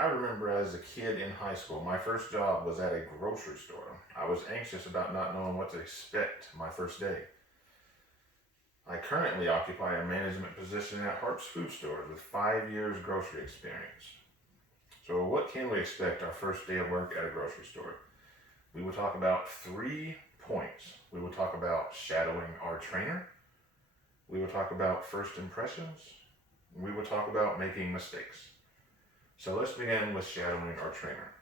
I remember as a kid in high school, my first job was at a grocery store. I was anxious about not knowing what to expect my first day. I currently occupy a management position at Harps Food Stores with 5 years grocery experience. So what can we expect our first day of work at a grocery store? We will talk about 3 points. We will talk about shadowing our trainer. We will talk about first impressions. We will talk about making mistakes. So let's begin with shadowing our trainer.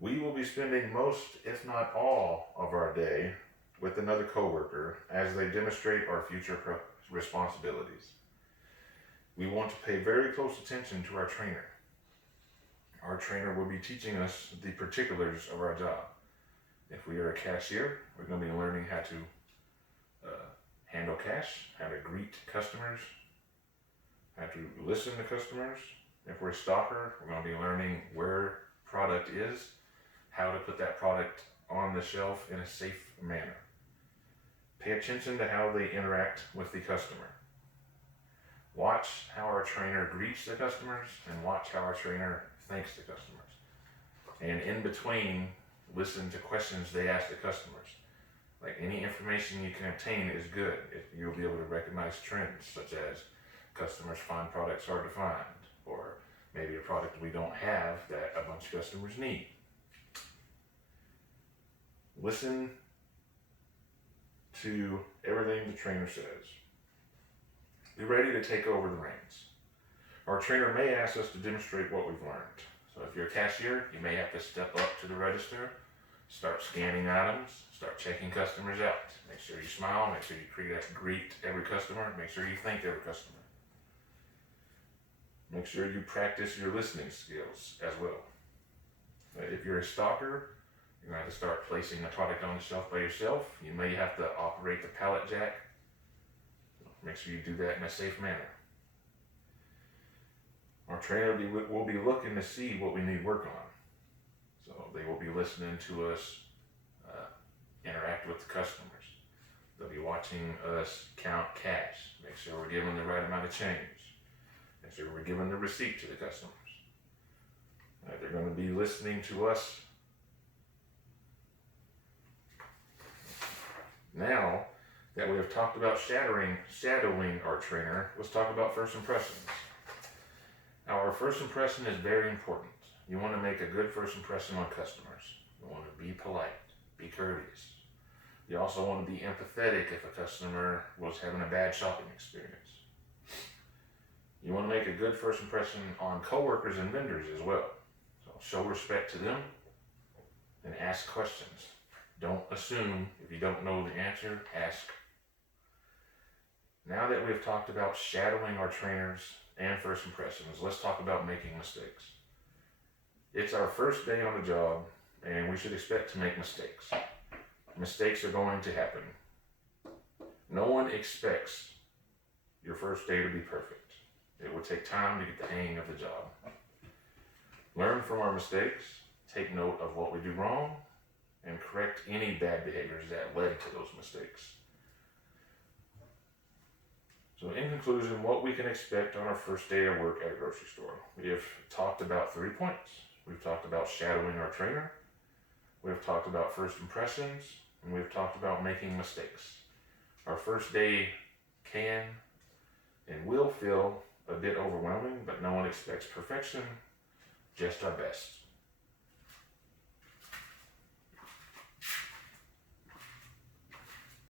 We will be spending most, if not all, of our day with another coworker as they demonstrate our future responsibilities. We want to pay very close attention to our trainer. Our trainer will be teaching us the particulars of our job. If we are a cashier, we're going to be learning how to handle cash, how to greet customers, how to listen to customers. If we're a stocker, we're going to be learning where product is, how to put that product on the shelf in a safe manner. Pay attention to how they interact with the customer. Watch how our trainer greets the customers and watch how our trainer thanks the customers. And in between, listen to questions they ask the customers. Like, any information you can obtain is good. You'll be able to recognize trends, such as customers find products hard to find, or maybe a product we don't have that a bunch of customers need. Listen to everything the trainer says. Be ready to take over the reins. Our trainer may ask us to demonstrate what we've learned. So if you're a cashier, you may have to step up to the register, start scanning items, start checking customers out. Make sure you smile, make sure you greet every customer, make sure you thank every customer. Make sure you practice your listening skills as well. If you're a stocker, you're going to have to start placing the product on the shelf by yourself. You may have to operate the pallet jack. Make sure you do that in a safe manner. Our trainer will be looking to see what we need work on. So they will be listening to us interact with the customers. They'll be watching us count cash, make sure we're giving the right amount of change. Make sure we're giving the receipt to the customers. They're going to be listening to us. Now that we have talked about shadowing our trainer, let's talk about first impressions. Our first impression is very important. You want to make a good first impression on customers. You want to be polite, be courteous. You also want to be empathetic if a customer was having a bad shopping experience. You want to make a good first impression on coworkers and vendors as well. So show respect to them and ask questions. Don't assume. If you don't know the answer, ask. Now that we've talked about shadowing our trainers and first impressions, let's talk about making mistakes. It's our first day on the job, and we should expect to make mistakes. Mistakes are going to happen. No one expects your first day to be perfect. It will take time to get the hang of the job. Learn from our mistakes, take note of what we do wrong, and correct any bad behaviors that led to those mistakes. So in conclusion, what we can expect on our first day of work at a grocery store. We have talked about 3 points. We've talked about shadowing our trainer. We've talked about first impressions, and we've talked about making mistakes. Our first day can and will feel a bit overwhelming, but no one expects perfection, just our best.